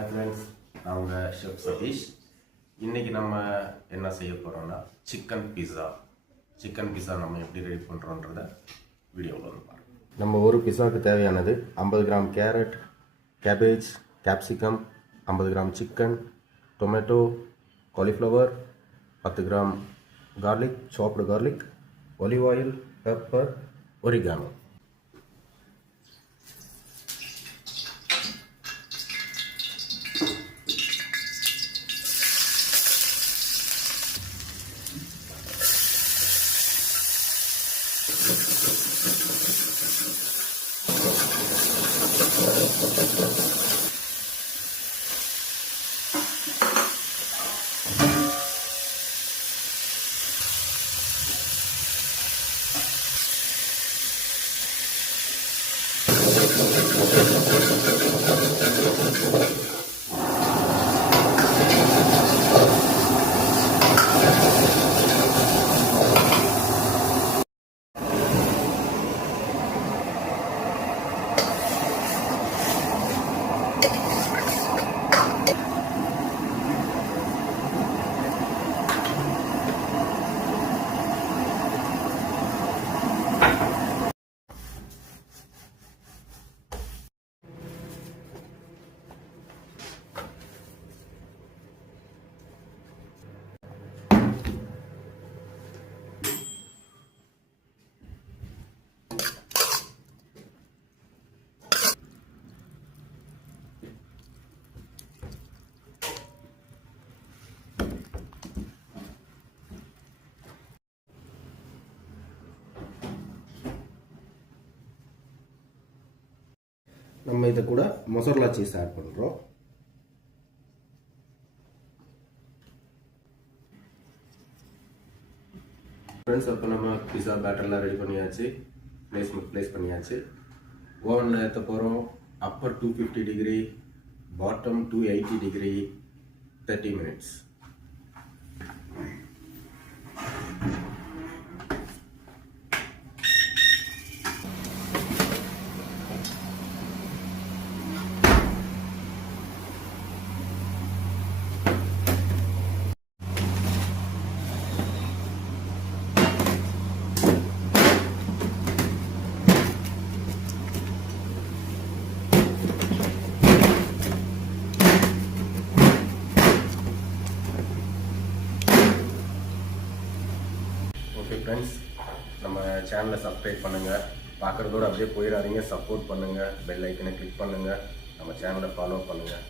Hi friends, நான் உங்கள் ஷெஃப் சதீஷ். இன்றைக்கி நம்ம என்ன செய்ய போகிறோம்னா சிக்கன் பிஸா நம்ம எப்படி ரெடி பண்ணுறோன்றத வீடியோவில் வந்து பாருங்கள். நம்ம ஒரு பிஸாவுக்கு தேவையானது 50 gram carrot, cabbage, capsicum, 50 gram chicken, tomato, cauliflower, 10 gram garlic, chopped garlic, olive oil, pepper, oregano. நம்ம இதை கூட மொசரலா சீஸ் ஆட் பண்ணுறோம். ஃப்ரெண்ட்ஸ், அப்போ நம்ம பிஸா பேட்டர்லாம் ரெடி பண்ணியாச்சு, ப்ளேஸ் பண்ணியாச்சு. ஓவனில் ஏற்ற போகிறோம். Upper 250 degree, bottom 280 degree, 30 minutes. Okay friends, நம்ம சேனலை சப்ஸ்கிரைப் பண்ணுங்கள். பார்க்குறதோடு அப்படியே போயிடாதீங்க, சப்போர்ட் பண்ணுங்கள், பெல் ஐக்கனை கிளிக் பண்ணுங்கள், நம்ம சேனலை ஃபாலோ பண்ணுங்கள்.